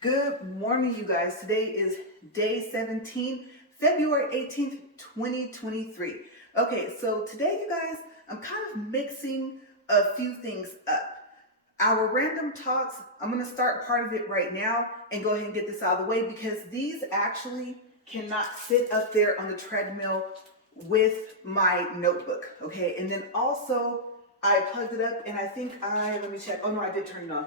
Good morning, you guys. Today is day 17, February 18th, 2023. Okay, so today, you guys, I'm kind of mixing a few things up. Our random talks, I'm going to start part of it right now and go ahead and get this out of the way because these actually cannot sit up there on the treadmill with my notebook. Okay, and then also I plugged it up and I think let me check. Oh no, I did turn it on.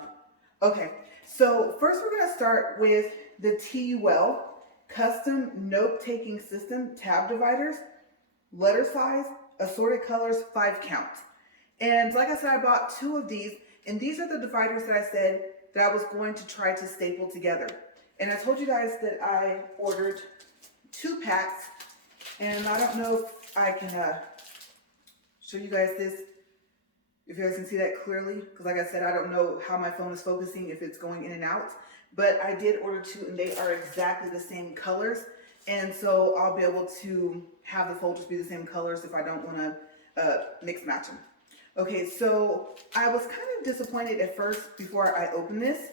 Okay, so first we're going to start with the TUL Custom Note-Taking System tab dividers, letter size, assorted colors, 5 count. And like I said, I bought 2 of these, and these are the dividers that I said that I was going to try to staple together. And I told you guys that I ordered 2 packs, and I don't know if I can show you guys this, if you guys can see that clearly, because like I said, I don't know how my phone is focusing, if it's going in and out, but I did order 2 and they are exactly the same colors, and so I'll be able to have the folders be the same colors if I don't want to mix match them. Okay, so I was kind of disappointed at first before I opened this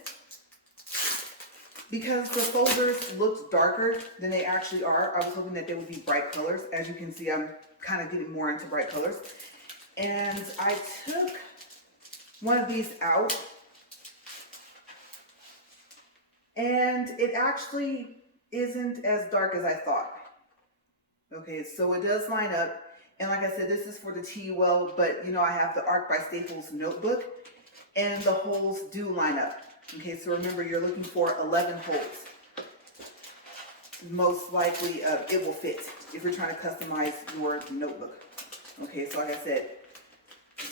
because the folders looked darker than they actually are. I was hoping that they would be bright colors. As you can see, I'm kind of getting more into bright colors. And I took one of these out, and it actually isn't as dark as I thought. Okay, so it does line up, and like I said, this is for the TUL, but you know, I have the Arc by Staples notebook, and the holes do line up. Okay, so remember, you're looking for 11 holes. Most likely, it will fit if you're trying to customize your notebook. Okay, so like I said,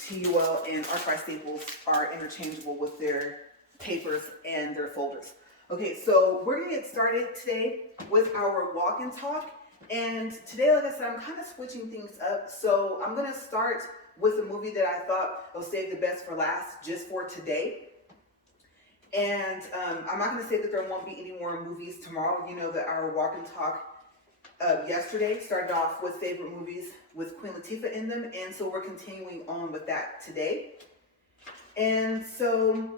TUL and Arc by Staples are interchangeable with their papers and their folders. Okay, so we're gonna get started today with our walk and talk. And today, like I said, I'm kind of switching things up. So I'm gonna start with a movie that I thought I'll save the best for last, just for today. And I'm not gonna say that there won't be any more movies tomorrow. You know that our walk and talk yesterday started off with favorite movies with Queen Latifah in them, and so we're continuing on with that today. And so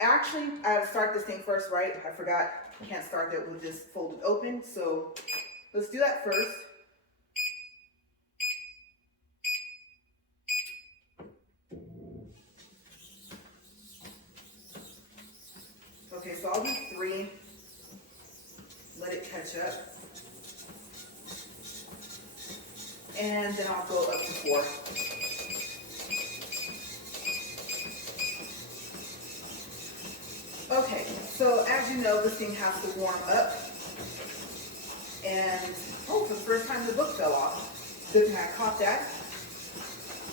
actually I had to start this thing first, right? I forgot I can't start that with this folded open, so let's do that first. Okay, so I'll do 3, let it catch up, and then I'll go up to 4. Okay, so as you know, this thing has to warm up, and oh, for the first time the book fell off. Good thing I caught that.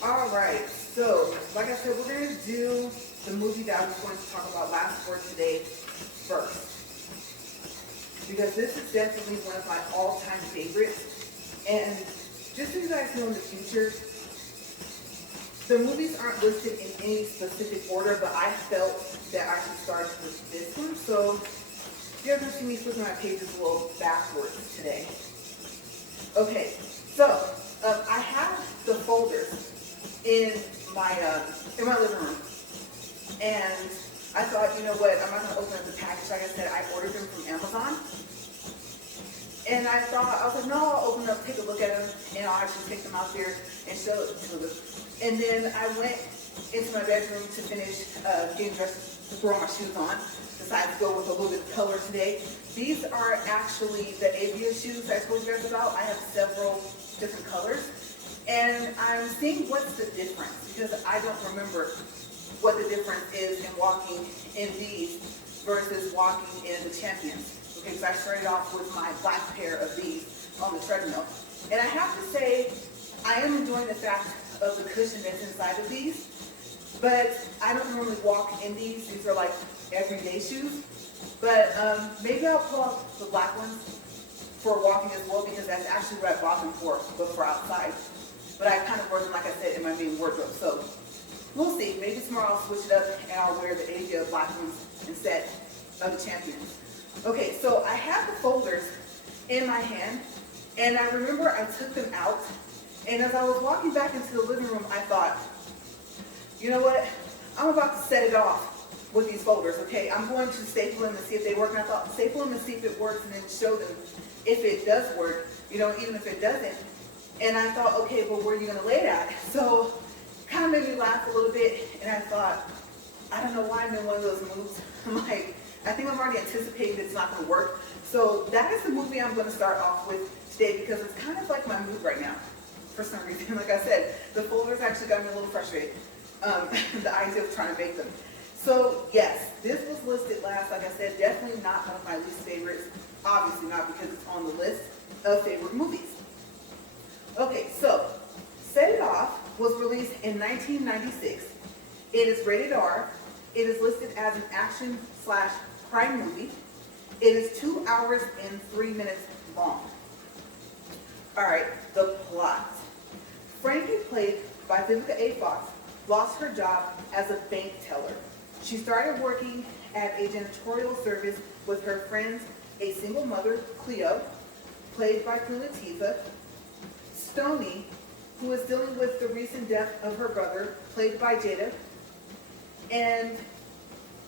All right, so like I said, we're going to do the movie that I was going to talk about last for today first, because this is definitely one of my all-time favorites. And just so you guys know, in the future, the movies aren't listed in any specific order, but I felt that I should start with this one. So you're going to see me flipping my pages a little backwards today. Okay, so I have the folders in my living room, and I thought, you know what, I'm not going to open up the package. Like I said, I ordered them from Amazon. And I was like, no, I'll open up, take a look at them, and I'll actually take them out there and show it to them. And then I went into my bedroom to finish getting dressed to throw my shoes on. Decided to go with a little bit of color today. These are actually the Avia shoes I told you guys about. I have several different colors. And I'm seeing what's the difference, because I don't remember what the difference is in walking in these versus walking in the Champions. Okay, so I started off with my black pair of these on the treadmill. And I have to say, I am enjoying the fact of the cushion that's inside of these, but I don't normally walk in these. These are like everyday shoes. But maybe I'll pull out the black ones for walking as well, because that's actually what I bought them for, but for outside. But I kind of wear them, like I said, in my main wardrobe. So we'll see. Maybe tomorrow I'll switch it up and I'll wear the Avia black ones instead of the Champions. Okay, so I have the folders in my hand, and I remember I took them out, and as I was walking back into the living room, I thought, you know what, I'm about to set it off with these folders, okay? I'm going to staple them and see if they work. And I thought, staple them and see if it works and then show them if it does work, you know, even if it doesn't. And I thought, okay, well, where are you going to lay it at? So kind of made me laugh a little bit. And I thought, I don't know why I'm in one of those moods. I'm like, I think I'm already anticipating that it's not going to work. So that is the movie I'm going to start off with today because it's kind of like my mood right now for some reason. Like I said, the folders actually got me a little frustrated. The idea of trying to make them. So yes, this was listed last, like I said, definitely not one of my least favorites. Obviously not because it's on the list of favorite movies. Okay, so Set It Off was released in 1996. It is rated R. It is listed as an action/crime movie. It is 2 hours and 3 minutes long. All right, the plot. Frankie, played by Vivica A. Fox, lost her job as a bank teller. She started working at a janitorial service with her friends, a single mother, Cleo, played by Queen Latifah, Stoney, who is dealing with the recent death of her brother, played by Jada, and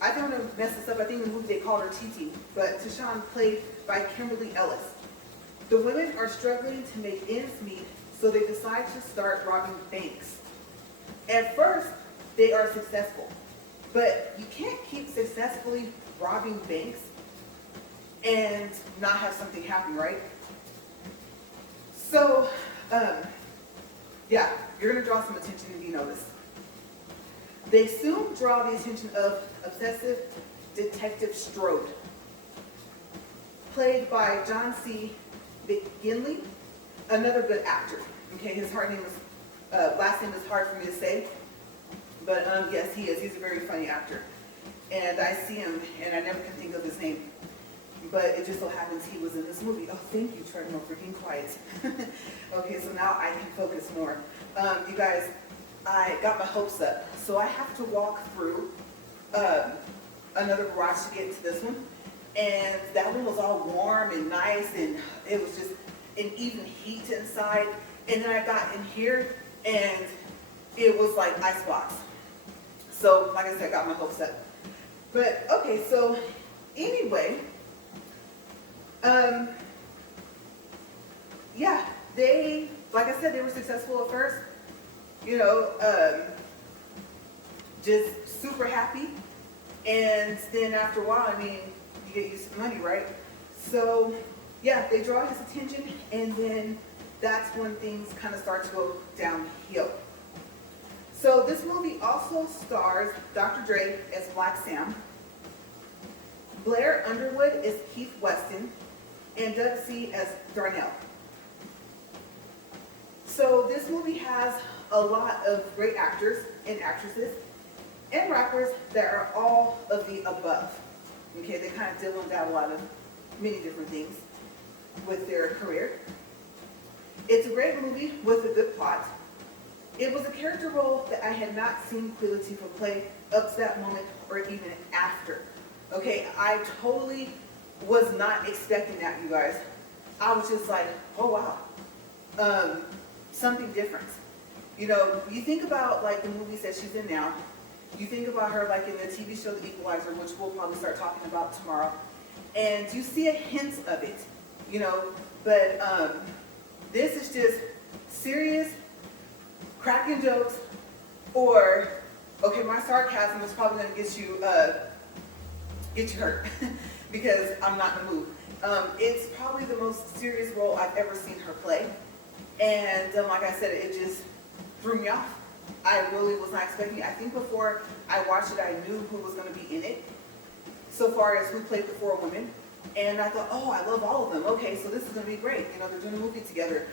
I don't want to mess this up, I think in the movie they called her Titi, but Tashawn, played by Kimberly Ellis. The women are struggling to make ends meet, so they decide to start robbing banks. At first, they are successful. But you can't keep successfully robbing banks and not have something happen, right? So, yeah, you're going to draw some attention if you notice. They soon draw the attention of obsessive Detective Strode, played by John C. McGinley, another good actor. Okay, his last name is hard for me to say. But yes, he is. He's a very funny actor. And I see him, and I never can think of his name. But it just so happens he was in this movie. Oh, thank you, treadmill, for being quiet. Okay, so now I can focus more. You guys, I got my hopes up. So I have to walk through another garage to get to this one. And that one was all warm and nice, and it was just an even heat inside. And then I got in here, and it was like icebox. So, like I said, I got my hopes up. But, okay, so, anyway, yeah, they, like I said, they were successful at first, you know, just super happy. And then after a while, I mean, you get used to money, right? So, yeah, they draw his attention, and then that's when things kind of start to go downhill. So this movie also stars Dr. Dre as Black Sam, Blair Underwood as Keith Weston, and Doug C. as Darnell. So this movie has a lot of great actors and actresses and rappers that are all of the above. Okay, they kind of deal with a lot of many different things with their career. It's a great movie with a good plot. It was a character role that I had not seen Queen Latifah play up to that moment or even after. Okay, I totally was not expecting that, you guys. I was just like, oh wow, something different. You know, you think about like the movies that she's in now. You think about her like in the TV show The Equalizer, which we'll probably start talking about tomorrow, and you see a hint of it, you know. But this is just serious, cracking jokes, or okay, my sarcasm is probably going to get you hurt because I'm not in the mood. It's probably the most serious role I've ever seen her play, and like I said, it just threw me off. I really was not expecting it. I think before I watched it, I knew who was going to be in it, so far as who played the four women. And I thought, oh, I love all of them. Okay, so this is going to be great. You know, they're doing a movie together.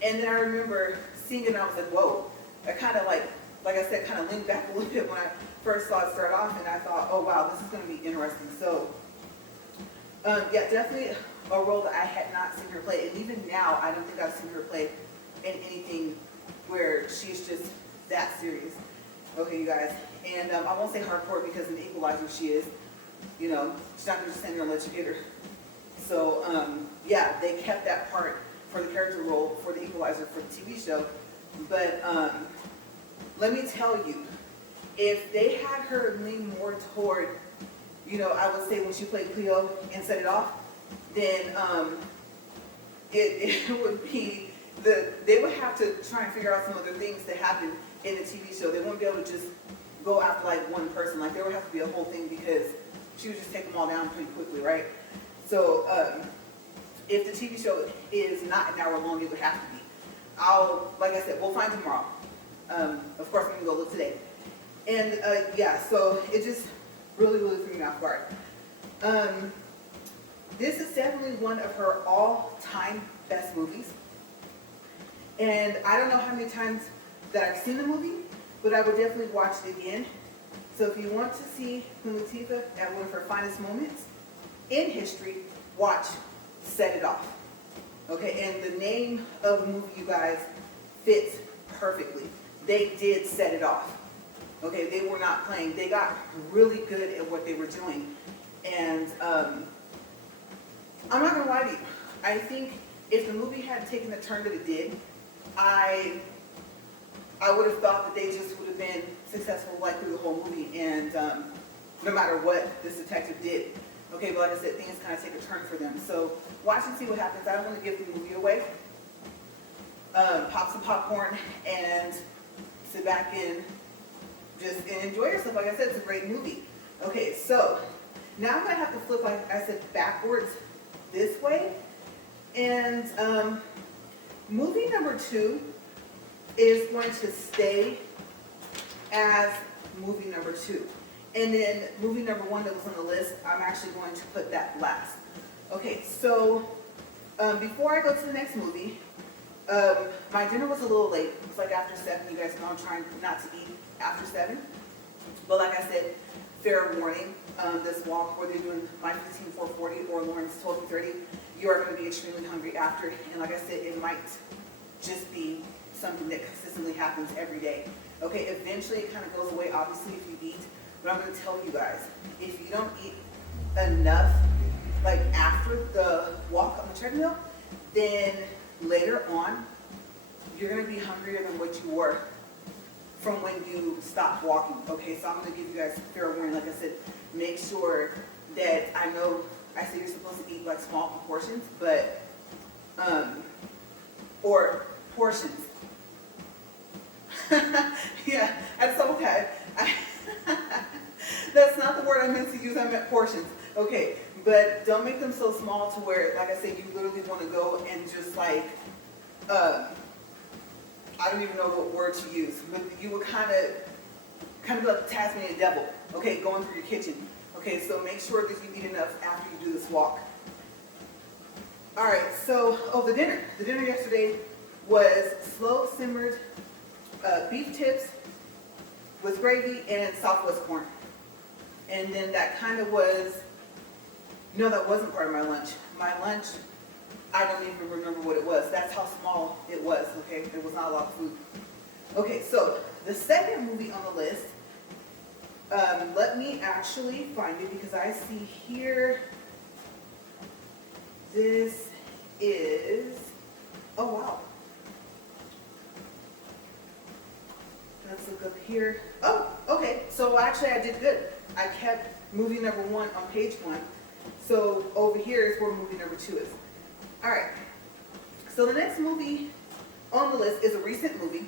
And then I remember seeing it, and I was like, whoa. I kind of like I said, kind of leaned back a little bit when I first saw it start off, and I thought, oh, wow, this is going to be interesting. So, yeah, definitely a role that I had not seen her play. And even now, I don't think I've seen her play in anything where she's just that serious. Okay, you guys. And I won't say hardcore because in Equalizer she is. You know, she's not going to just stand there and let you get her. So, yeah, they kept that part for the character role for the Equalizer for the TV show. But let me tell you, If they had her lean more toward, I would say when she played Cleo and Set It Off, then it would be they would have to try and figure out some other things to happen in the TV show. They wouldn't be able to just go after like one person. Like there would have to be a whole thing because she would just take them all down pretty quickly, right? So if the TV show is not an hour long, it would have to be. Like I said, we'll find tomorrow. Of course, we can go look today. And yeah, so it just really threw me off guard. This is definitely one of her all-time best movies. And I don't know how many times that I've seen the movie, but I would definitely watch it again. So if you want to see Queen Latifah at one of her finest moments in history, watch Set It Off. Okay, and the name of the movie, you guys, fits perfectly. They did set it off. Okay, they were not playing. They got really good at what they were doing. And I'm not going to lie to you. I think if the movie had taken the turn that it did, I would have thought that they just would have been successful like through the whole movie, and no matter what this detective did. Okay, but like I said, things kind of take a turn for them. So watch and see what happens. I don't want to give the movie away. Pop some popcorn and sit back and just enjoy yourself. Like I said, it's a great movie. Okay, so now I'm going to have to flip, like I said, backwards this way. And movie number 2 is going to stay as movie number 2. And then movie number 1 that was on the list, I'm actually going to put that last. Okay, so before I go to the next movie, my dinner was a little late. It was like after 7. You guys know I'm trying not to eat after 7. But like I said, fair warning, this walk, whether you're doing my 15-440 or Lauren's 12-30, you are going to be extremely hungry after. And like I said, it might just be something that consistently happens every day. Okay, eventually it kind of goes away, obviously, if you eat. But I'm going to tell you guys, if you don't eat enough, like after the walk on the treadmill, then later on, you're going to be hungrier than what you were from when you stopped walking. Okay, so I'm going to give you guys fair warning. Like I said, make sure that I know I say you're supposed to eat like small proportions, but, or portions. Yeah, that's okay. That's not the word I meant to use. I meant portions. Okay, but don't make them so small to where, like I said, you literally want to go and just like, I don't even know what word to use, but you would kind of like the Tasmanian devil, okay, going through your kitchen. Okay, so make sure that you eat enough after you do this walk. All right, so, the dinner. The dinner yesterday was slow simmered beef tips with gravy and Southwest corn. And then that kind of was, no, that wasn't part of my lunch. My lunch, I don't even remember what it was. That's how small it was, okay? There was not a lot of food. Okay, so the second movie on the list, let me actually find it because I see here, this is, oh wow. Let's look up here. Oh, okay, so actually I did good. I kept movie number 1 on page 1. So over here is where movie number 2 is. All right, so the next movie on the list is a recent movie,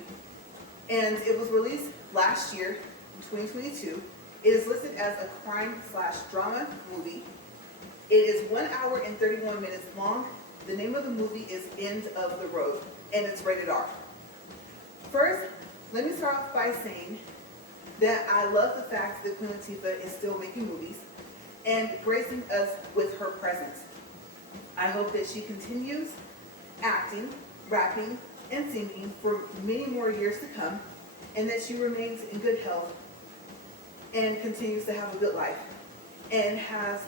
and it was released last year, in 2022. It is listed as a crime/drama movie. It is 1 hour and 31 minutes long. The name of the movie is End of the Road, and it's rated R. First, let me start off by saying that I love the fact that Queen Latifah is still making movies and gracing us with her presence. I hope that she continues acting, rapping, and singing for many more years to come, and that she remains in good health and continues to have a good life and has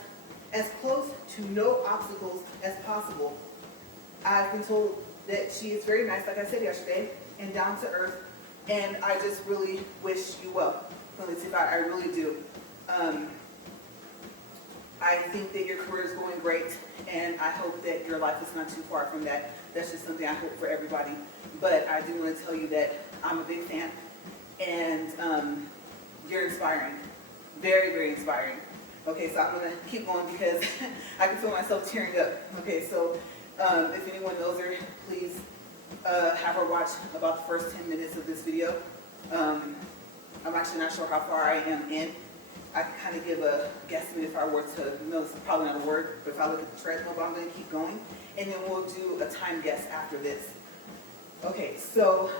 as close to no obstacles as possible. I've been told that she is very nice, like I said yesterday, and down to earth, and I just really wish you well, Queen Latifah. I really do. I think that your career is going great, and I hope that your life is not too far from that. That's just something I hope for everybody. But I do want to tell you that I'm a big fan, and You're inspiring. Very, very inspiring. Okay, so I'm going to keep going because I can feel myself tearing up. Okay, so if anyone knows her, please have her watch about the first 10 minutes of this video. I'm actually not sure how far I am in. I can kind of give a guesstimate if I were to, no, it's probably not a word, but if I look at the treadmill, but I'm going to keep going. And then we'll do a time guess after this. Okay, so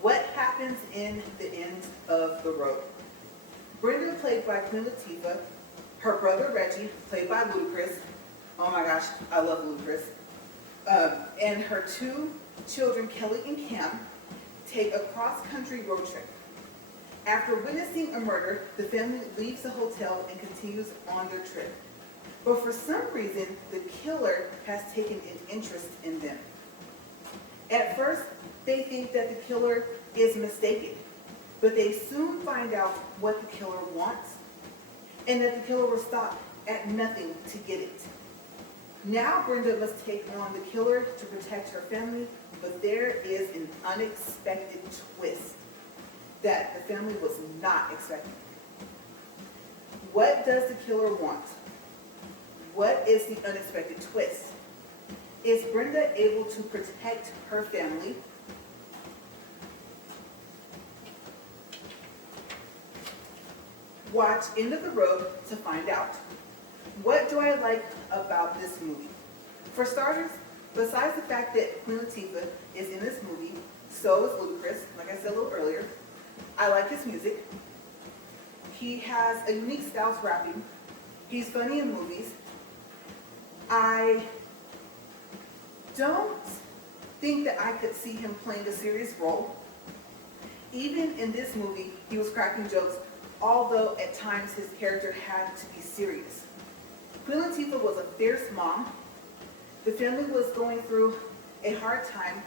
what happens in the end of the road? Brenda, played by Queen Latifah, her brother Reggie, played by Ludacris. Oh my gosh, I love Ludacris. And her two children, Kelly and Cam, take a cross-country road trip. After witnessing a murder, the family leaves the hotel and continues on their trip. But for some reason, the killer has taken an interest in them. At first, they think that the killer is mistaken, but they soon find out what the killer wants, and that the killer will stop at nothing to get it. Now Brenda must take on the killer to protect her family, but there is an unexpected twist that the family was not expecting. What does the killer want? What is the unexpected twist? Is Brenda able to protect her family? Watch End of the Road to find out. What do I like about this movie? For starters, besides the fact that Queen Latifah is in this movie, so is Ludacris, like I said a little earlier. I like his music. He has a unique style of rapping. He's funny in movies. I don't think that I could see him playing a serious role. Even in this movie, he was cracking jokes, although at times his character had to be serious. Queen Latifah was a fierce mom. The family was going through a hard time,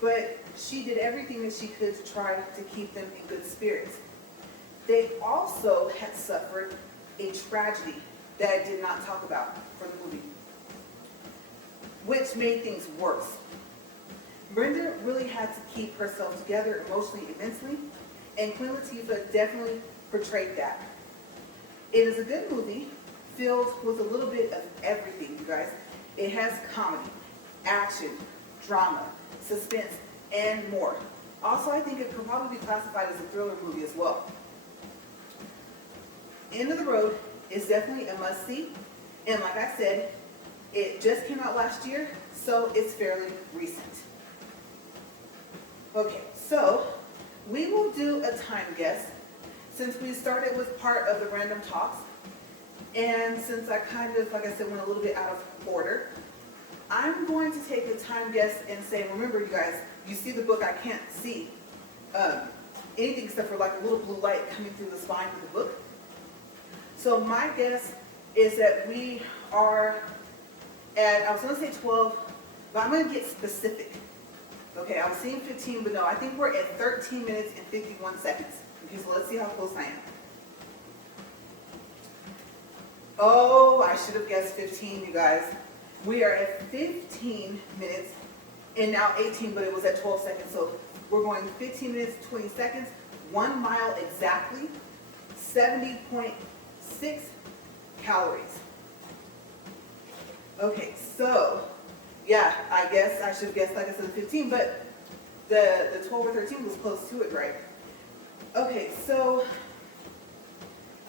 but she did everything that she could to try to keep them in good spirits. They also had suffered a tragedy that I did not talk about for the movie, which made things worse. Brenda really had to keep herself together emotionally and mentally, and Queen Latifah definitely portrayed that. It is a good movie filled with a little bit of everything, you guys. It has comedy, action, drama, suspense, and more. Also, I think it could probably be classified as a thriller movie as well. End of the Road is definitely a must-see, and like I said, it just came out last year, so it's fairly recent. Okay, so we will do a time guess since we started with part of the random talks, and since I kind of, like I said, went a little bit out of order. I'm going to take the time guess and say, remember you guys, you see the book, I can't see anything except for like a little blue light coming through the spine of the book. So my guess is that we are at, I was going to say 12, but I'm going to get specific. Okay, I was seeing 15, but no, I think we're at 13 minutes and 51 seconds. Okay, so let's see how close I am. Oh, I should have guessed 15, you guys. We are at 15 minutes and now 18, but it was at 12 seconds. So we're going 15 minutes, 20 seconds, 1 mile exactly, 70.6 calories. Okay, so yeah, I guess I should have guessed, like I said, 15, but the 12 or 13 was close to it, right? Okay, so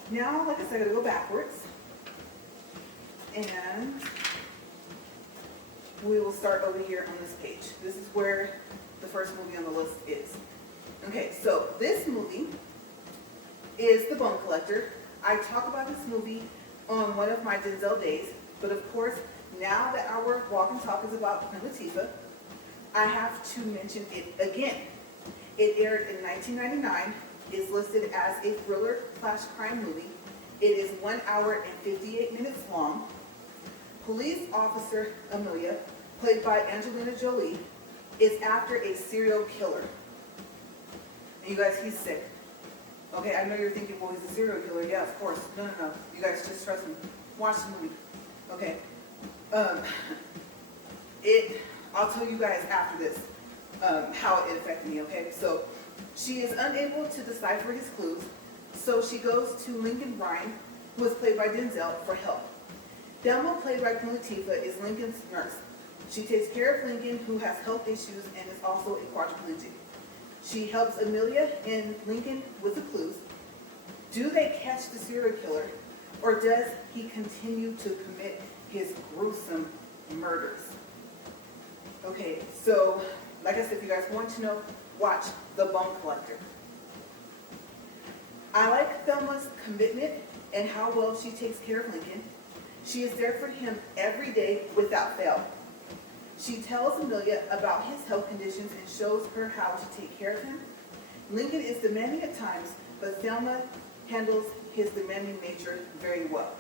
now, like I said, I'm going to go backwards. And we will start over here on this page. This is where the first movie on the list is. Okay, so this movie is The Bone Collector. I talk about this movie on one of my Denzel days, but of course, now that our walk and talk is about Queen Latifah, I have to mention it again. It aired in 1999, is listed as a thriller/crime movie. It is 1 hour and 58 minutes long. Police officer Amelia, played by Angelina Jolie, is after a serial killer. And you guys, he's sick. Okay, I know you're thinking, well, he's a serial killer. Yeah, of course. No. You guys, just trust me. Watch the movie. Okay. I'll tell you guys after this how it affected me, okay? So she is unable to decipher his clues, So she goes to Lincoln Ryan, who is played by Denzel, for help. Thelma, played by Queen Latifah, is Lincoln's nurse. She takes care of Lincoln, who has health issues and is also a quadriplegic. She helps Amelia and Lincoln with the clues. Do they catch the serial killer, or does he continue to commit his gruesome murders? Okay, so like I said, if you guys want to know, watch The Bone Collector. I like Thelma's commitment and how well she takes care of Lincoln. She is there for him every day without fail. She tells Amelia about his health conditions and shows her how to take care of him. Lincoln is demanding at times, but Thelma handles his demanding nature very well.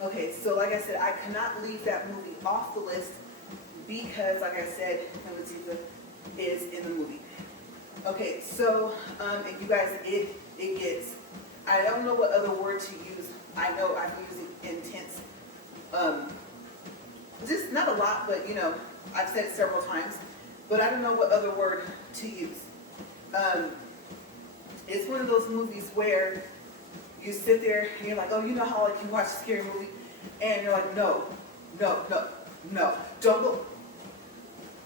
Okay, so like I said, I cannot leave that movie off the list because, like I said, Queen Latifah is in the movie. Okay, so, and you guys, it gets, I don't know what other word to use. I know I've used intense, just not a lot, but I've said it several times, but I don't know what other word to use. It's one of those movies where you sit there and you're like, oh, you know how like you watch a scary movie, and you're like, no, don't go.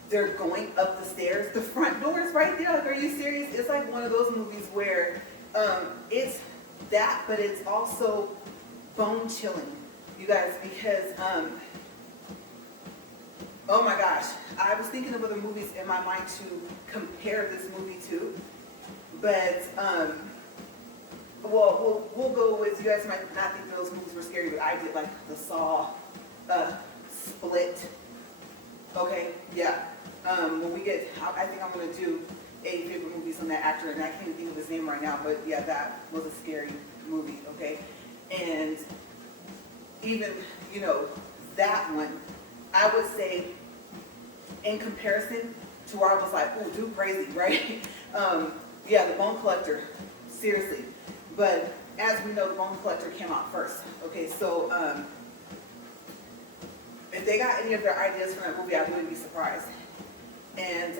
They're going up the stairs. The front door is right there. Like, are you serious? It's like one of those movies where it's that, but it's also bone chilling, you guys, because oh my gosh, I was thinking of other movies in my mind to compare this movie to, but well, we'll go with, you guys might not think those movies were scary, but I did, like the Saw, Split. Okay, yeah. When we get, I think I'm going to do a favorite movies from that actor, and I can't think of his name right now, but yeah, that was a scary movie, okay? And even, that one, I would say, in comparison to where I was like, oh, dude, crazy, right? Yeah, The Bone Collector, seriously. But as we know, The Bone Collector came out first, okay? So, if they got any of their ideas from that movie, I wouldn't be surprised. And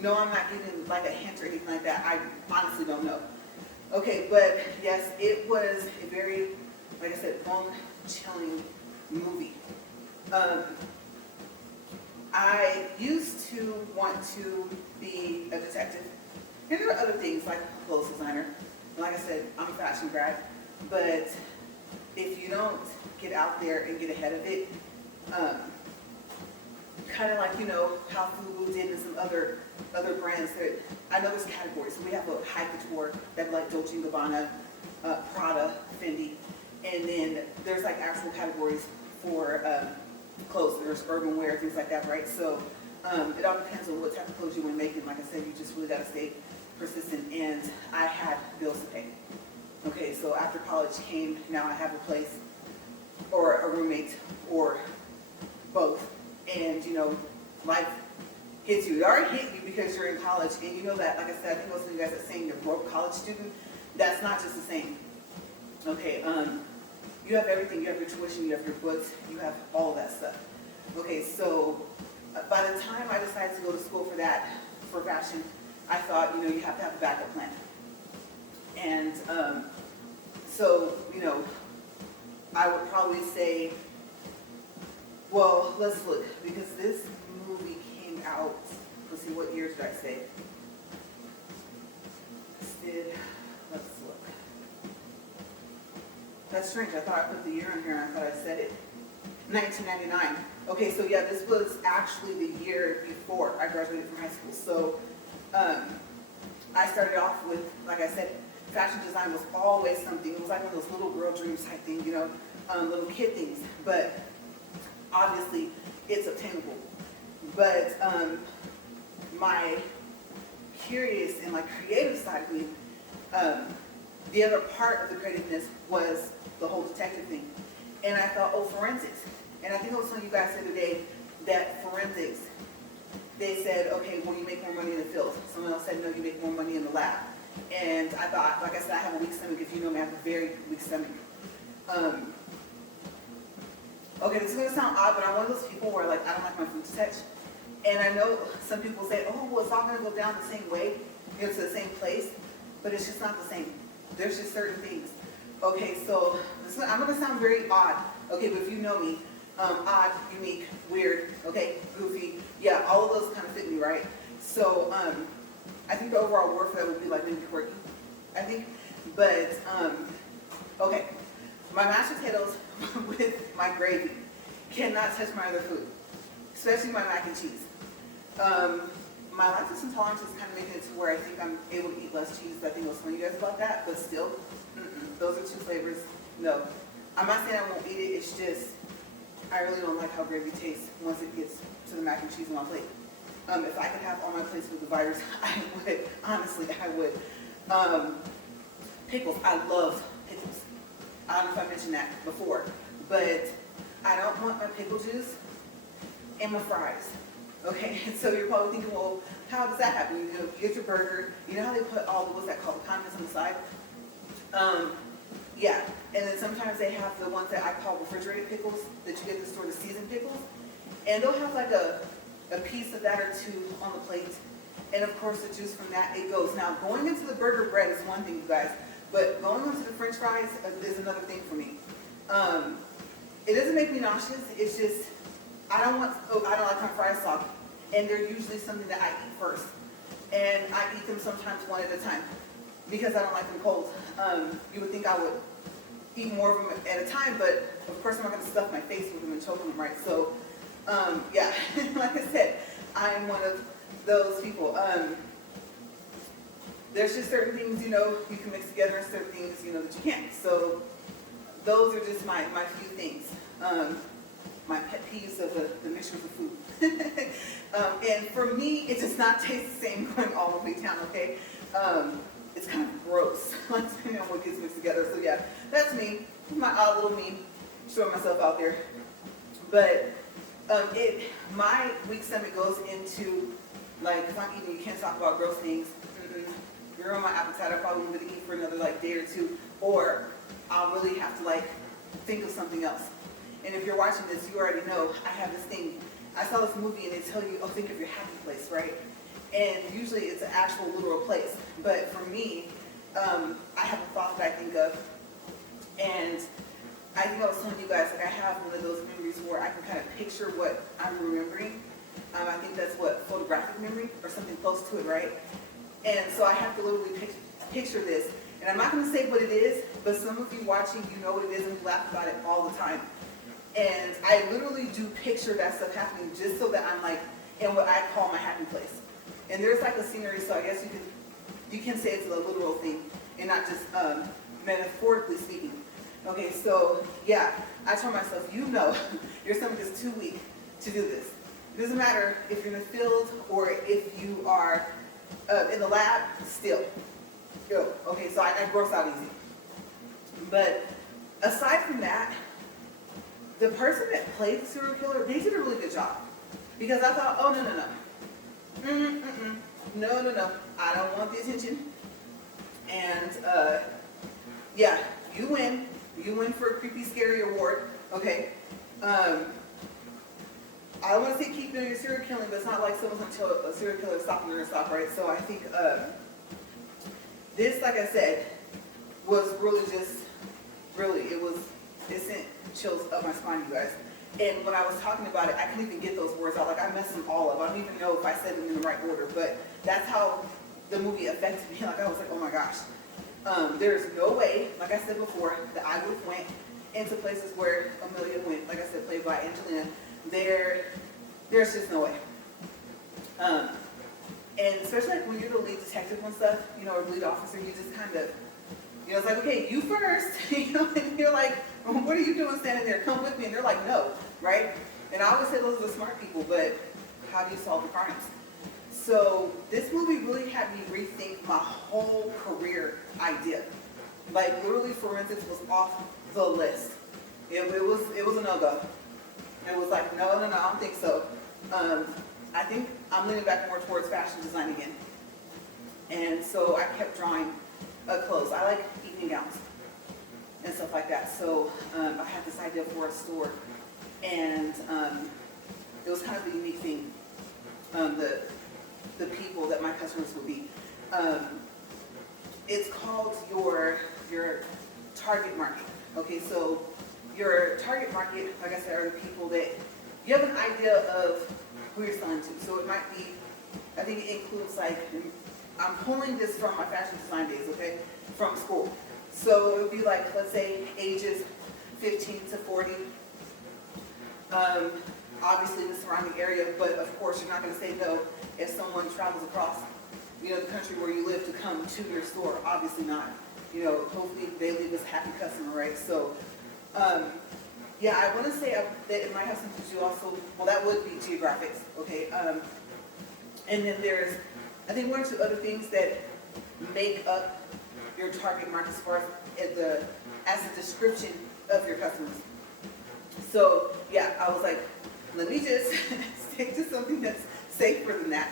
no, I'm not giving like a hint or anything like that. I honestly don't know. Okay, but yes, it was a very, like I said, bone-chilling movie. I used to want to be a detective. And there are other things like a clothes designer. Like I said, I'm a fashion grad. But if you don't get out there and get ahead of it, kind of like, how Fubu did and some other brands that, I know there's categories. So we have a high couture that like Dolce & Gabbana, Prada, Fendi, and then there's like actual categories for clothes. There's urban wear, things like that, right? So it all depends on what type of clothes you want to make. And like I said, you just really got to stay persistent. And I had bills to pay. Okay, so after college came, now I have a place or a roommate or both. And life hits you. It already hit you because you're in college, and you know that, like I said, I think most of you guys are saying you're a broke college student. That's not just the same. Okay, you have everything. You have your tuition, you have your books, you have all of that stuff. Okay, so by the time I decided to go to school for that, for fashion, I thought, you have to have a backup plan. And so, I would probably say, well, let's look, because this movie came out, let's see, what year did I say? Let's look. That's strange, I thought I put the year in here and I thought I said it. 1999. Okay, so yeah, this was actually the year before I graduated from high school. So I started off with, like I said, fashion design was always something. It was like one of those little girl dreams type thing, little kid things. But obviously, it's obtainable. But my curious and my creative side of me, the other part of the creativeness was the whole detective thing. And I thought, oh, forensics. And I think I was telling you guys the other day that forensics, they said, okay, well, you make more money in the field. Someone else said, no, you make more money in the lab. And I thought, like I said, I have a weak stomach. If you know me, I have a very weak stomach. Okay, this is going to sound odd, but I'm one of those people where, like, I don't like my food to touch. And I know some people say, oh, well, it's all going to go down the same way, to the same place. but it's just not the same. There's just certain things. Okay, so I'm gonna sound very odd. Okay, but if you know me, odd, unique, weird, okay, goofy, yeah, all of those kind of fit me, right? So I think the overall word for that would be like maybe quirky, I think. But okay, my mashed potatoes with my gravy cannot touch my other food, especially my mac and cheese. My lactose intolerance is kind of making it to where I think I'm able to eat less cheese. I think I'll tell you guys about that, but still, those are two flavors. No, I'm not saying I won't eat it. It's just I really don't like how gravy tastes once it gets to the mac and cheese on my plate. If I could have all my plates with the virus, I would. Honestly, I would. Pickles. I love pickles. I don't know if I mentioned that before, but I don't want my pickle juice in my fries. Okay, so you're probably thinking, well, how does that happen? You know, you get your burger, you know how they put all the, what's that called, condiments on the side? Yeah, and then sometimes they have the ones that I call refrigerated pickles that you get at the store, the seasoned pickles. And they'll have like a piece of that or two on the plate. And of course the juice from that, it goes. Now going into the burger bread is one thing, you guys, but going into the french fries is another thing for me. It doesn't make me nauseous, it's just, I don't like my fries soggy. And they're usually something that I eat first. And I eat them sometimes one at a time because I don't like them cold. You would think I would eat more of them at a time, but of course I'm not going to stuff my face with them and choke them, right? So, yeah, like I said, I am one of those people. There's just certain things, you know, you can mix together and certain things, you know, that you can't. So those are just my few things. My pet peeves of the mixture of the food. And for me, it does not taste the same going all the way down, okay? It's kind of gross, depending on what gets mixed together. So yeah, that's me, my odd little me, showing myself out there. But my weak stomach goes into, like, if I'm eating, you can't talk about gross things. You're on my appetite, I probably won't be able to eat for another like day or two, or I'll really have to like think of something else. And if you're watching this, you already know I have this thing. I saw this movie and they tell you, oh, think of your happy place, right? And usually it's an actual literal place. But for me, I have a thought that I think of. And I think I was telling you guys, like I have one of those memories where I can kind of picture what I'm remembering. I think that's what, photographic memory or something close to it, right? And so I have to literally picture this. And I'm not going to say what it is, but some of you watching, you know what it is and we laugh about it all the time. And I literally do picture that stuff happening just so that I'm like in what I call my happy place. And there's like a scenery, so I guess you can say it's a literal thing and not just metaphorically speaking. Okay, so yeah, I told myself, you know, your stomach is too weak to do this. It doesn't matter if you're in the field or if you are in the lab, still. Go. Okay, so I gross out easy. But aside from that, the person that played the serial killer, they did a really good job. Because I thought, oh, no, I don't want the attention. And yeah, you win. You win for a creepy, scary award. Okay. I don't want to say keep doing your serial killing, but it's not like someone's going to tell a serial killer to stop and they're going to stop, right? So I think this, like I said, was really just, it sent chills up my spine, you guys. And when I was talking about it, I couldn't even get those words out. Like, I messed them all up. I don't even know if I said them in the right order, but that's how the movie affected me. Like, I was like, oh my gosh. There's no way, like I said before, that I would have went into places where Amelia went, like I said, played by Angelina. There's just no way. And especially like when you're the lead detective and stuff, you know, or lead officer, you just kind of, you know, it's like, okay, you first, you know, and you're like, well, what are you doing standing there? Come with me. And they're like, no, right? And I always say those are the smart people, but how do you solve the crimes? So this movie really had me rethink my whole career idea. Like literally forensics was off the list. It was a no-go. It was like, no, I don't think so. I think I'm leaning back more towards fashion design again. And so I kept drawing clothes. I like evening gowns and stuff like that. So I had this idea for a store. And it was kind of a unique thing. The people that my customers would be. it's called your target market. Okay, so your target market, like I said, are the people that you have an idea of who you're selling to. So it might be, I think it includes like, I'm pulling this from my fashion design days, okay, from school. So it would be like, let's say ages 15 to 40. Obviously the surrounding area, but of course you're not going to say no if someone travels across, the country where you live to come to your store. Obviously not. Hopefully they leave us happy customer, right? So, yeah, I want to say that it might have something to do also, well, that would be geographics, okay? And then there's, I think, one or two other things that make up your target market as far as the description of your customers. So, yeah, I was like, let me just stick to something that's safer than that.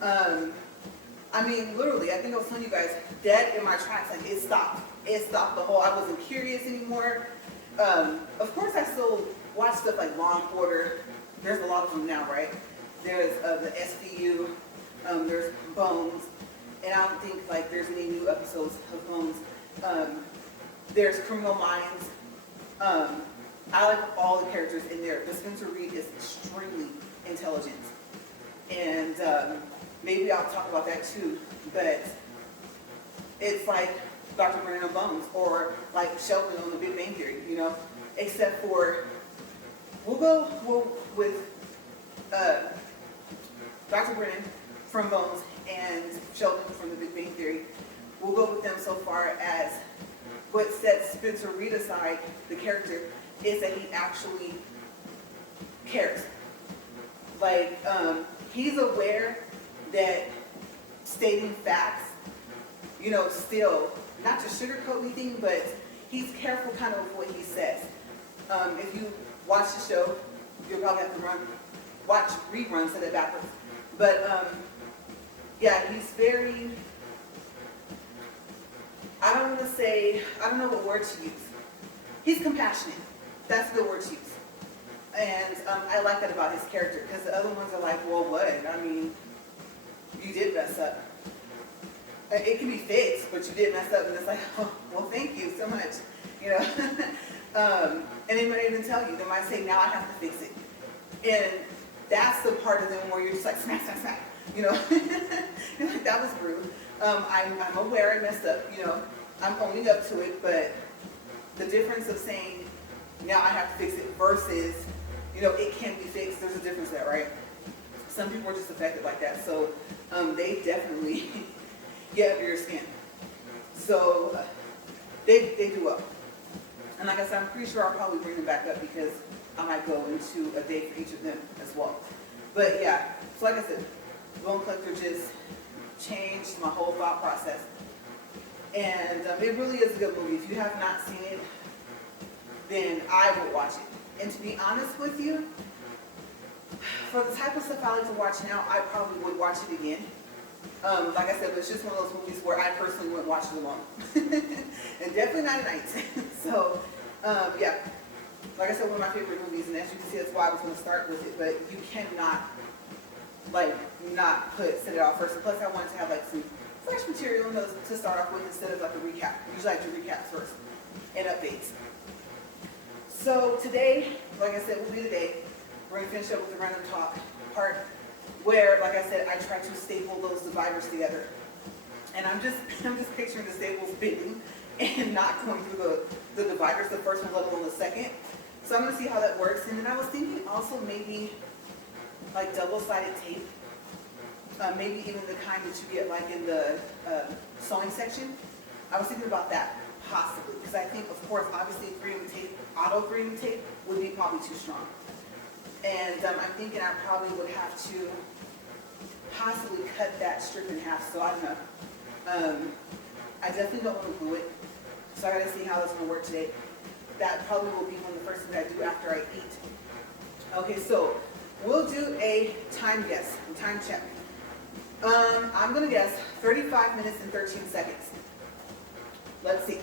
I mean, literally, I think I was telling you guys, dead in my tracks, like it stopped. It stopped the whole, I wasn't curious anymore. Of course, I still watch stuff like Law and Order. There's a lot of them now, right? There's the SVU, there's Bones, and I don't think like there's any new episodes of Bones. There's Criminal Minds. I like all the characters in there, but Spencer Reid is extremely intelligent. And maybe I'll talk about that too, but it's like Dr. Brennan on Bones, or like Sheldon on The Big Bang Theory, except for, we'll go with Dr. Brennan from Bones and Sheldon from The Big Bang Theory. We'll go with them so far as what sets Spencer Reid aside, the character, is that he actually cares. Like, he's aware that stating facts, still, not to sugarcoat anything, but he's careful kind of what he says. If you watch the show, you'll probably have to watch reruns of it backwards. But, yeah, he's very, I don't know what word to use. He's compassionate. That's the word to use. And I like that about his character, because the other ones are like, well, what? I mean, you did mess up. It can be fixed, but you did mess up, and it's like, oh, well, thank you so much, and they might even tell you, they might say, now I have to fix it. And that's the part of them where you're just like, smack, smack, smack, You're like, that was rude. I'm aware I messed up, I'm owning up to it, but the difference of saying, now I have to fix it versus, it can be fixed, there's a difference there, right? Some people are just affected like that, so they definitely get under your skin. So they do well. And like I said, I'm pretty sure I'll probably bring them back up because I might go into a day for each of them as well. But yeah, so like I said, Bone Collector just changed my whole thought process. And it really is a good movie. If you have not seen it, then I would watch it. And to be honest with you, for the type of stuff I like to watch now, I probably would watch it again. Like I said, it's just one of those movies where I personally wouldn't watch it alone. And definitely not at night. So, yeah. Like I said, one of my favorite movies, and as you can see, that's why I was going to start with it. But you cannot, not set it off first. And plus, I wanted to have, some fresh material to start off with instead of, a recap. Usually I do recaps first and updates. So today, like I said, will be the day. We're going to finish up with the random talk part where, like I said, I try to staple those dividers together. And I'm just picturing the staples bending and not going through the dividers, the first one, let alone the second. So I'm going to see how that works. And then I was thinking also maybe double-sided tape. Maybe even the kind that you get in the sewing section. I was thinking about that possibly because I think, of course, obviously auto grading tape would be probably too strong. And I'm thinking I probably would have to possibly cut that strip in half. So I don't know. I definitely don't want to glue it. So I got to see how this will work today. That probably will be one of the first things I do after I eat. Okay, so we'll do a time guess, a time check. I'm going to guess 35 minutes and 13 seconds. Let's see.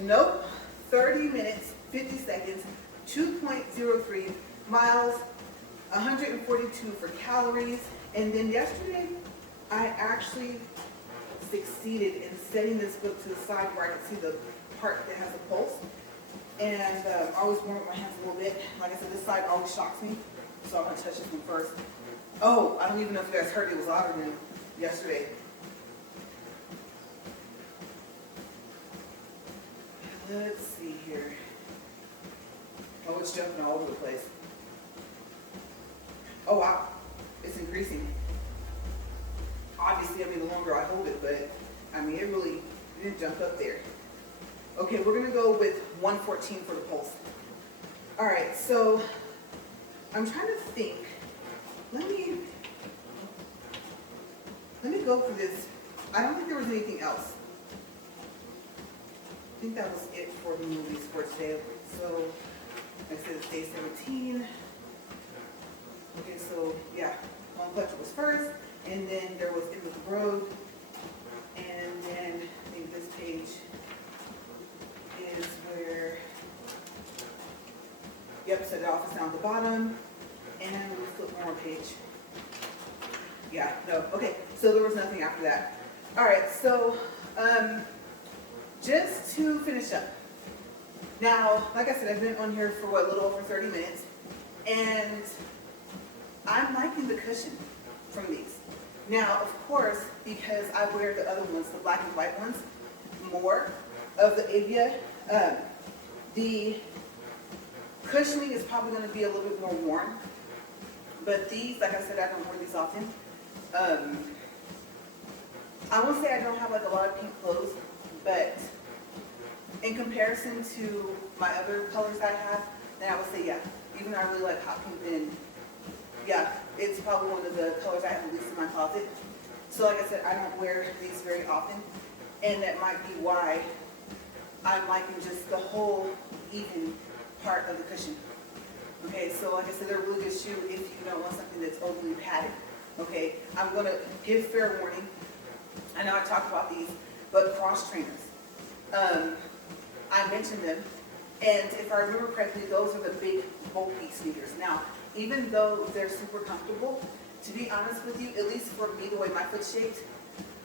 Nope. 30 minutes, 50 seconds, 2.03 miles, 142 for calories. And then yesterday, I actually succeeded in setting this book to the side where I can see the part that has the pulse. And I always warm up my hands a little bit. Like I said, this side always shocks me, so I'm going to touch this one first. Oh, I don't even know if you guys heard it was louder than yesterday. Let's see here. Oh, it's jumping all over the place. Oh, wow. It's increasing. Obviously, I mean, the longer I hold it, but, I mean, it really didn't jump up there. Okay, we're going to go with 114 for the pulse. All right, so I'm trying to think. Let me go for this. I don't think there was anything else. I think that was it for the movies for today. So, I said it's day 17. Okay, so yeah, Unclutched was first, and then there was End of the Road, and then I think this page is where, yep, set it off is down at the bottom, and we flip one more page. Yeah, no, okay, so there was nothing after that. All right, so just to finish up. Now, like I said, I've been on here for what, a little over 30 minutes, and I'm liking the cushion from these. Now, of course, because I wear the other ones, the black and white ones, more of the Avia, the cushioning is probably going to be a little bit more worn. But these, like I said, I don't wear these often. I won't say I don't have like a lot of pink clothes, but in comparison to my other colors I have, then I would say, yeah, even though I really like hot pink, then yeah, it's probably one of the colors I have the least in my closet. So like I said, I don't wear these very often, and that might be why I'm liking just the whole even part of the cushion. Okay, so like I said, they're a really good shoe if you don't want something that's overly padded. Okay, I'm going to give fair warning. I know I talked about these, but cross trainers. I mentioned them, and if I remember correctly, those are the big bulky sneakers. Now, even though they're super comfortable, to be honest with you, at least for me, the way my foot's shaped,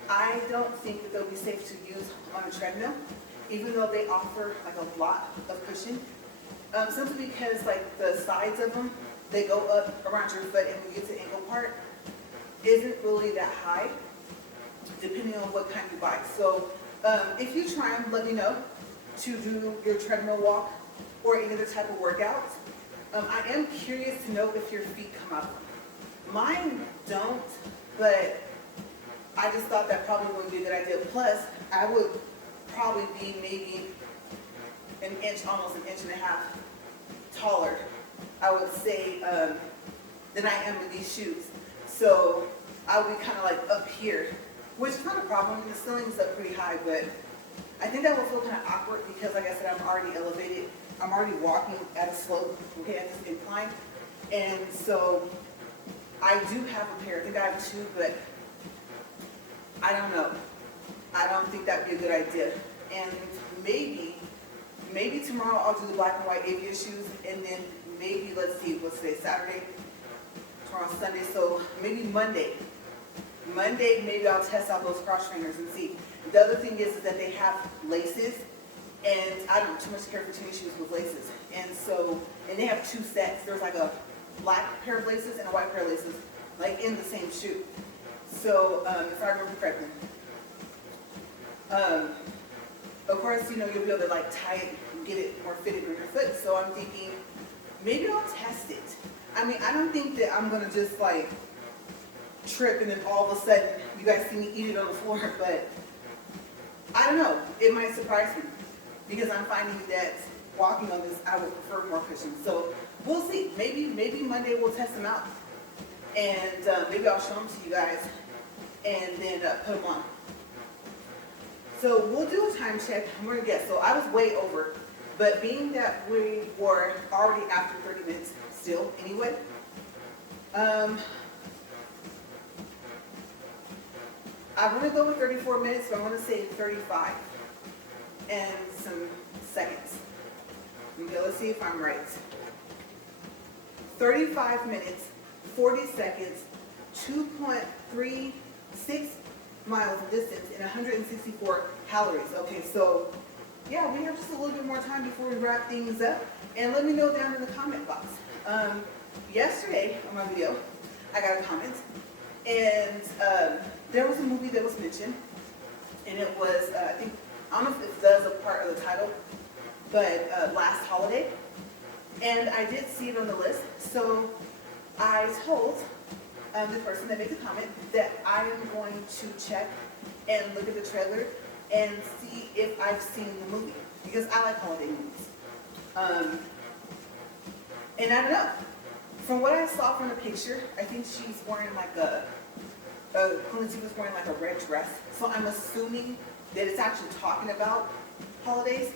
I don't think that they'll be safe to use on a treadmill, even though they offer like a lot of cushion. Simply because like the sides of them, they go up around your foot, and when you get to the ankle part, isn't really that high, depending on what kind you buy. So if you try them, let me know to do your treadmill walk or any other type of workout. I am curious to know if your feet come out. Mine don't, but I just thought that probably wouldn't be a good idea. Plus, I would probably be maybe an inch, almost an inch and a half taller, I would say, than I am with these shoes. So I would be kind of like up here, which is not a problem. The ceiling's up pretty high, but I think that will feel kind of awkward because, like I said, I'm already elevated. I'm already walking at a slope, okay, at this incline. And so I do have a pair. I think I have two, but I don't know. I don't think that would be a good idea. And maybe tomorrow I'll do the black and white Avia shoes, and then maybe, let's see, what's today, Saturday? Tomorrow's Sunday, so maybe Monday, maybe I'll test out those cross trainers and see. The other thing is that they have laces, and I don't too much care for tennis shoes with laces. And so, and they have two sets. There's like a black pair of laces and a white pair of laces, like in the same shoe. So, if I remember correctly. Of course, you know, you'll be able to like tie it and get it more fitted on your foot. So I'm thinking, maybe I'll test it. I mean, I don't think that I'm gonna just like trip and then all of a sudden you guys see me eat it on the floor, but I don't know, it might surprise me because I'm finding that walking on this, I would prefer more cushion. So we'll see, maybe Monday we'll test them out, and maybe I'll show them to you guys and then put them on. So we'll do a time check, and we're gonna guess. So I was way over, but being that we were already after 30 minutes still anyway, I'm gonna go with 34 minutes, so I'm gonna say 35 and some seconds. Okay, let's see if I'm right. 35 minutes, 40 seconds, 2.36 miles in distance and 164 calories. Okay, so yeah, we have just a little bit more time before we wrap things up. And let me know down in the comment box. Yesterday on my video, I got a comment, and there was a movie that was mentioned, and it was, I don't know if that's a part of the title, but Last Holiday. And I did see it on the list, so I told the person that made the comment that I am going to check and look at the trailer and see if I've seen the movie, because I like holiday movies. And I don't know. From what I saw from the picture, I think she's wearing like Queen Latifah was wearing like a red dress. So I'm assuming that it's actually talking about holidays.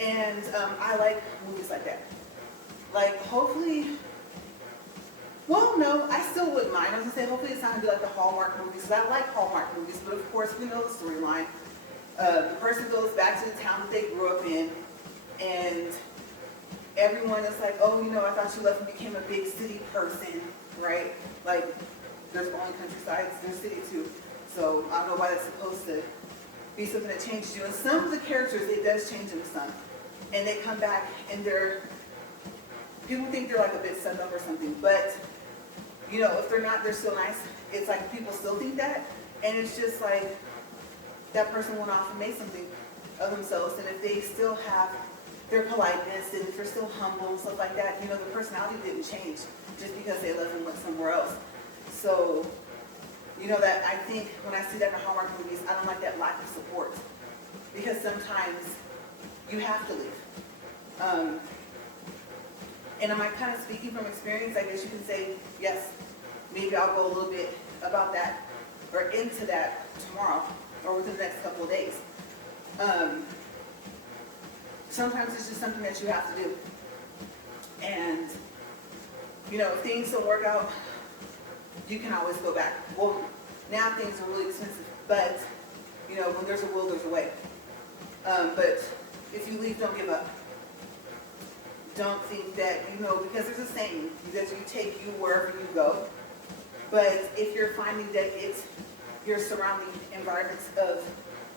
And I like movies like that. Like, hopefully, well, no, I still wouldn't mind. I was gonna say, hopefully it's not gonna be like the Hallmark movies, because I like Hallmark movies, but of course we know the storyline. The person goes back to the town that they grew up in, and everyone is like, oh, you know, I thought you left and became a big city person, right? Like, there's only countrysides, there's city too. So I don't know why that's supposed to be something that changes you. And some of the characters, it does change them some. And they come back and people think they're like a bit set up or something, but you know, if they're not, they're still nice. It's like people still think that, and it's just like that person went off and made something of themselves, and if they still have their politeness and if they're still humble and stuff like that, you know, the personality didn't change just because they left and went somewhere else. So, you know, that I think when I see that in the Hallmark movies, I don't like that lack of support, because sometimes you have to leave. And am I kind of speaking from experience? I guess you can say, yes, maybe I'll go a little bit about that or into that tomorrow or within the next couple of days. Sometimes it's just something that you have to do. And, you know, if things don't work out, you can always go back. Well, now things are really expensive, but, you know, when there's a will, there's a way. But if you leave, don't give up. Don't think that, you know, because there's a saying that you take you wherever you go. But if you're finding that it's your surrounding environments of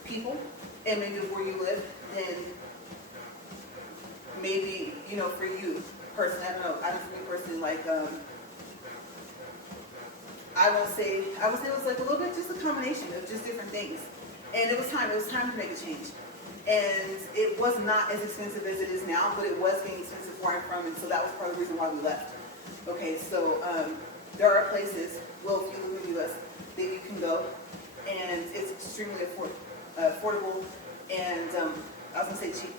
people and maybe where you live, then maybe, you know, for you personally, I don't know, for me personally, like, I would say it was like a little bit just a combination of just different things. And it was time to make a change. And it was not as expensive as it is now, but it was getting expensive where I'm from, and so that was part of the reason why we left. Okay, so there are places, well, if you live in the U.S., that you can go, and it's extremely affordable, and I was going to say cheap,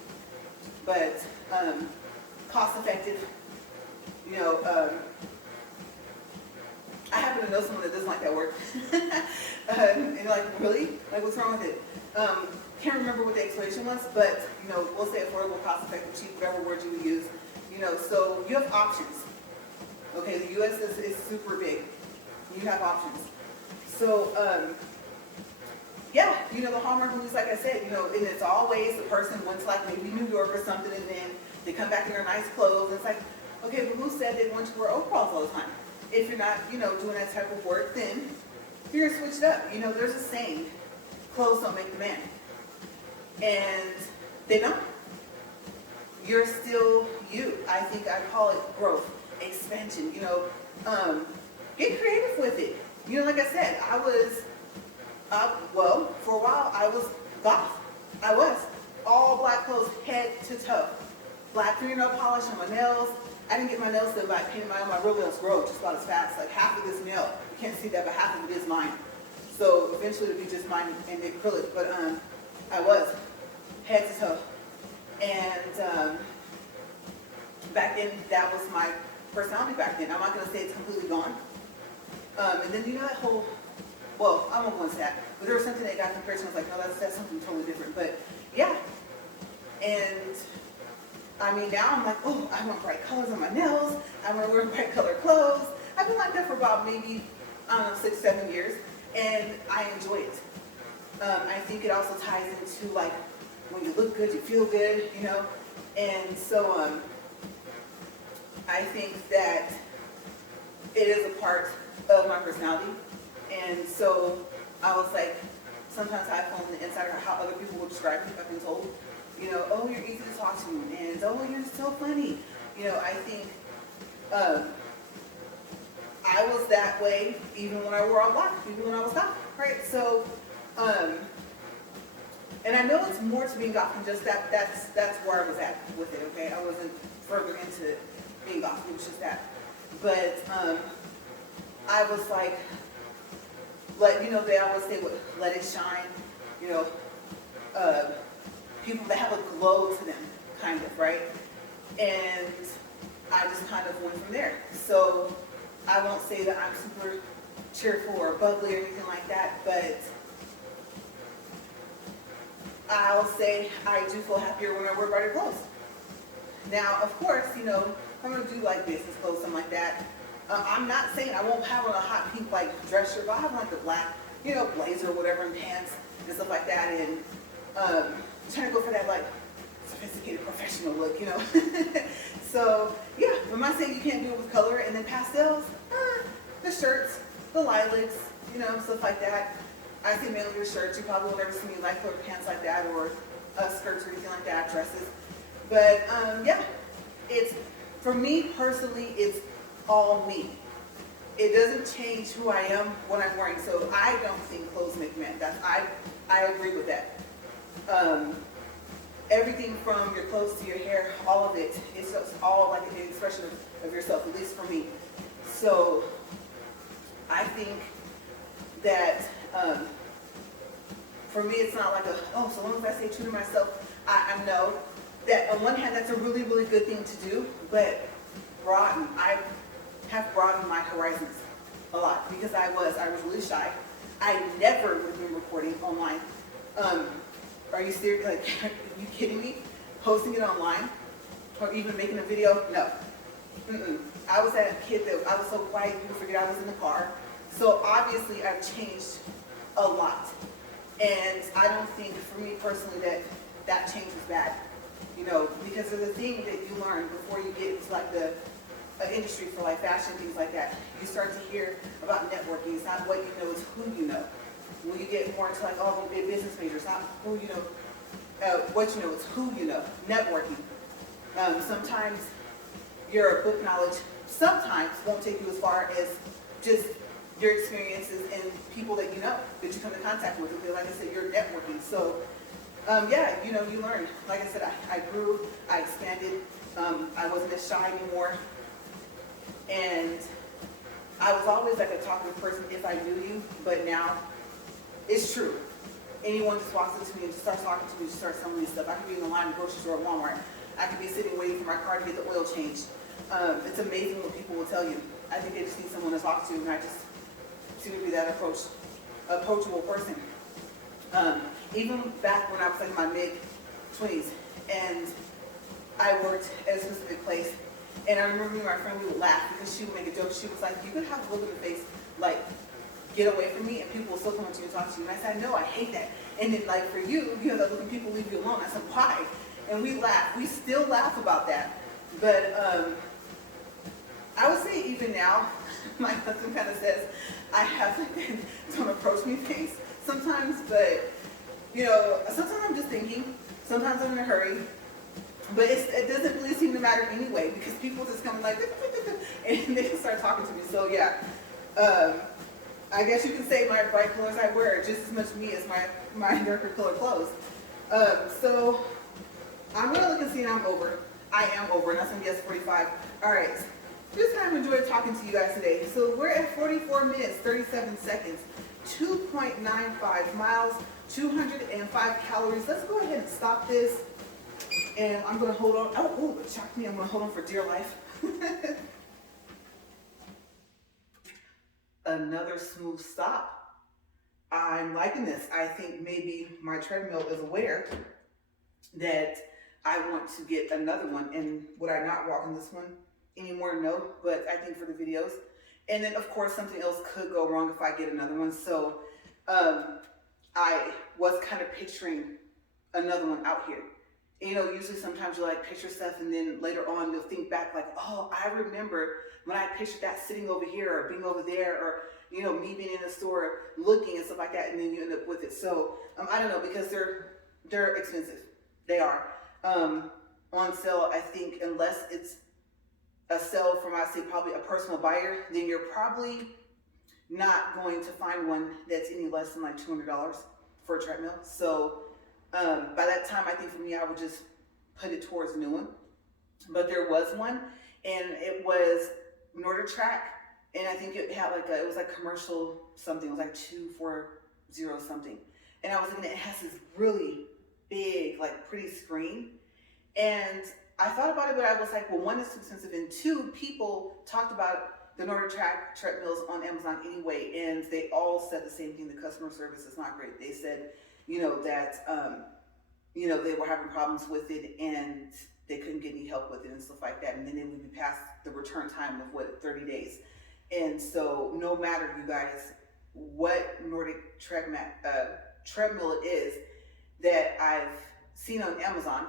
but cost effective. You know, I happen to know someone that doesn't like that word. And like, really? Like, what's wrong with it? Can't remember what the explanation was, but, you know, we'll say affordable, cost effective, cheap, whatever word you would use. You know, so you have options. Okay, the U.S. is super big. You have options. So, yeah, you know, the Hallmark movies, like I said, you know, and it's always the person went to like maybe New York or something, and then they come back in their nice clothes, and it's like, okay, but who said they want to wear overalls all the time? If you're not, you know, doing that type of work, then you're gonna switch it up. You know, there's a saying, clothes don't make the man. And they don't. You're still you. I think I call it growth, expansion, you know. Get creative with it. You know, like I said, I was, well, for a while, I was goth. I was. All black clothes, head to toe. Black fingernail polish on my nails. I didn't get my nails done, but I painted my real nails grow just about as fast. Like half of this nail, you can't see that, but half of it is mine. So eventually it'll be just mine and acrylic. But I was head to toe. And back then, that was my personality back then. I'm not going to say it's completely gone. And then you know that whole, well, I won't go into that, but there was something that got compared to, I was like, no, that's something totally different. But yeah, and I mean, now I'm like, oh, I want bright colors on my nails. I want to wear bright colored clothes. I've been like that for about maybe, I don't know, 6, 7 years, and I enjoy it. I think it also ties into like, when you look good, you feel good, you know, and so I think that it is a part of my personality, and so I was like, sometimes I fall on the inside of how other people will describe me. I've been told, you know, oh, you're easy to talk to, and oh, you're so funny. You know, I think I was that way even when I wore all black, even when I was goth, right? So, and I know it's more to being goth than just that. That's where I was at with it. Okay, I wasn't further into being goth. It was just that. But I was like, you know, they always say, let it shine. You know, people that have a glow to them, kind of, right? And I just kind of went from there. So I won't say that I'm super cheerful or bubbly or anything like that, but I'll say I do feel happier when I wear brighter clothes. Now, of course, you know, I'm going to do like business clothes, something like that. I'm not saying I won't have on a hot pink like dress shirt, but I have like the black, you know, blazer or whatever, and pants and stuff like that, and trying to go for that like sophisticated professional look, you know. So yeah, I'm not saying you can't do it with color, and then pastels, the shirts, the lilacs, you know, stuff like that. I see mainly your shirts. You probably will never see me light colored pants like that, or skirts or anything like that, dresses. But yeah, it's, for me personally, it's all me. It doesn't change who I am when I'm wearing. So I don't think clothes make men. I agree with that. Everything from your clothes to your hair, all of it, it's just all like an expression of yourself, at least for me. So I think that for me, it's not like so long as I stay true to myself, I know that on one hand, that's a really, really good thing to do, but I have broadened my horizons a lot, because I was really shy. I never would have been recording online. Are you serious? Like, are you kidding me? Posting it online, or even making a video? No. I was that kid that I was so quiet, people figured I was in the car. So obviously, I've changed a lot, and I don't think, for me personally, that change was bad. You know, because there's a thing that you learn before you get into like the industry for like fashion, things like that. You start to hear about networking. It's not what you know, it's who you know. When you get more into like all the big business majors, not who you know, what you know, it's who you know. Networking. Sometimes your book knowledge sometimes won't take you as far as just your experiences and people that you know, that you come in contact with. Because like I said, you're networking. So yeah, you know, you learn. Like I said, I grew, I expanded. I wasn't as shy anymore. And I was always like a talkative person if I knew you, but now it's true. Anyone just walks up to me and just starts talking to me, just starts telling me stuff. I could be in the line at the grocery store at Walmart. I could be sitting waiting for my car to get the oil changed. It's amazing what people will tell you. I think they just need someone to talk to, and I just seem to be that approachable person. Even back when I was like in my mid-20s, and I worked at a specific place, and I remember me and my friend, we would laugh because she would make a joke. She was like, you could have a look in the face, like, get away from me, and people will still come up to you and talk to you. And I said, no, I hate that. And then, like, for you, you have that look and people leave you alone. I said, why? And we laugh. We still laugh about that. But I would say even now, my husband kind of says, I have don't approach me things sometimes, but, you know, sometimes I'm just thinking. Sometimes I'm in a hurry. But it doesn't really seem to matter anyway, because people just come like, and they can start talking to me. So yeah, I guess you can say my bright colors I wear just as much me as my darker color clothes. So I'm gonna look and see, and I'm over. I am over, and that's gonna guess 45. All right, just kind of enjoyed talking to you guys today. So we're at 44 minutes, 37 seconds, 2.95 miles, 205 calories. Let's go ahead and stop this. And I'm going to hold on. Oh, it shocked me. I'm going to hold on for dear life. Another smooth stop. I'm liking this. I think maybe my treadmill is aware that I want to get another one. And would I not walk on this one anymore? No, but I think for the videos. And then, of course, something else could go wrong if I get another one. So I was kind of picturing another one out here. You know, usually sometimes you like picture stuff, and then later on you'll think back like, oh, I remember when I pictured that sitting over here or being over there, or you know, me being in the store looking and stuff like that, and then you end up with it. So I don't know, because they're expensive. They are on sale. I think unless it's a sale from, I say, probably a personal buyer, then you're probably not going to find one that's any less than like $200 for a treadmill. So by that time, I think for me, I would just put it towards a new one. But there was one, and it was Nordic Track, and I think it had like it was like commercial something. It was like 240 something, and I was looking at it, has this really big, like pretty screen, and I thought about it, but I was like, well, one, it's too expensive, and two, people talked about the Nordic Track treadmills on Amazon anyway, and they all said the same thing. The customer service is not great. They said, you know, that you know, they were having problems with it, and they couldn't get any help with it and stuff like that. And then it would be past the return time of 30 days. And so no matter, you guys, what Nordic treadmill it is that I've seen on Amazon,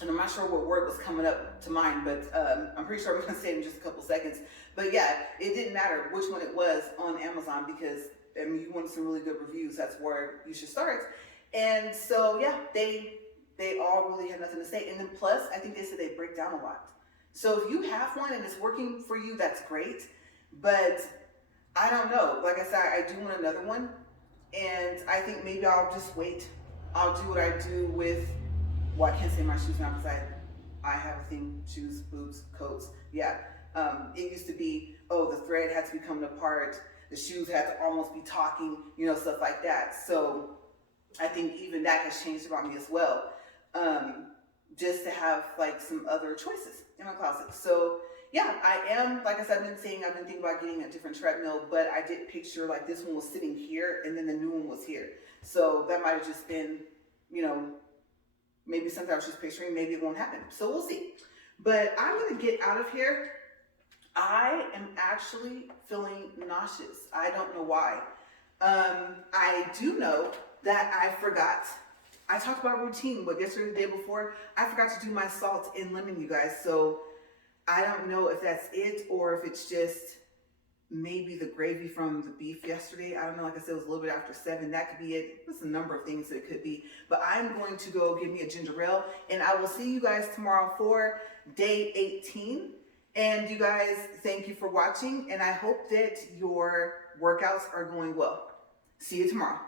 and I'm not sure what word was coming up to mind, but I'm pretty sure I'm gonna say it in just a couple seconds. But yeah, it didn't matter which one it was on Amazon, because I mean, you want some really good reviews, that's where you should start. And so yeah, they all really had nothing to say. And then plus, I think they said they break down a lot. So if you have one and it's working for you, that's great. But I don't know. Like I said, I do want another one. And I think maybe I'll just wait. I'll do what I do with, well, I can't say my shoes now because I have a thing, shoes, boots, coats. Yeah. It used to be, oh, the thread had to be coming apart. The shoes had to almost be talking, you know, stuff like that. So I think even that has changed about me as well. Just to have like some other choices in my closet. So yeah, I am, like I said, I've been thinking about getting a different treadmill, but I did picture like this one was sitting here and then the new one was here. So that might have just been, you know, maybe something I was just picturing, maybe it won't happen. So we'll see. But I'm gonna get out of here. I am actually feeling nauseous. I don't know why. I do know that I talked about routine, but yesterday, the day before, I forgot to do my salt and lemon, you guys. So I don't know if that's it or if it's just maybe the gravy from the beef yesterday. I don't know. Like I said, it was a little bit after 7. That could be it. There's a number of things that it could be. But I'm going to go give me a ginger ale, and I will see you guys tomorrow for day 18. And you guys, thank you for watching, and I hope that your workouts are going well. See you tomorrow.